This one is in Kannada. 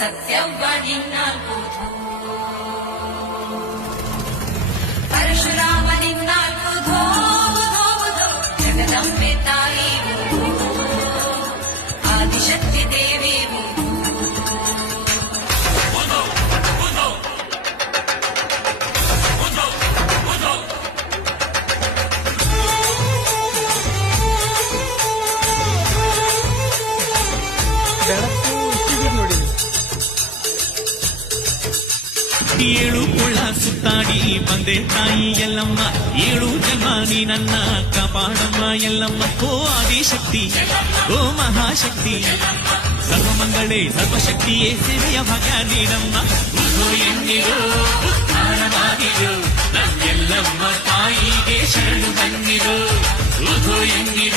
ಸತ್ಯವ್ವ ನಿನ್ನ ಕೂತು ಪರಶುರಾಮ ನಿನ್ನ ಕೂತು ಜಗದಂಬೆ ತಾಯಿ ಆದಿಶಕ್ತಿ ದೇವಿ ಏಳು ಕೊಳ್ಳ ಸುತ್ತಾಡಿ ಬಂದೆ ತಾಯಿ ಎಲ್ಲಮ್ಮ, ಏಳು ಜನ್ಮ ನೀ ನನ್ನ ಕಾಪಾಡಮ್ಮ ಎಲ್ಲಮ್ಮ. ಓ ಆದಿಶಕ್ತಿ, ಓ ಮಹಾಶಕ್ತಿ, ಸರ್ವಮಂಗಳೇ ಸರ್ವಶಕ್ತಿಯೇ ಸೇವೆಯ ಭಾಗ್ಯ ನೀಡಮ್ಮ. ಉಧೋ ಎನ್ನಿರೋ ಉದ್ಧಾರವಾಗಿರು, ನಮ್ಮೆಲ್ಲಮ್ಮ ತಾಯಿಗೆ ಶರಣು ಬನ್ನಿರು. ಉಧೋ ಎನ್ನಿರು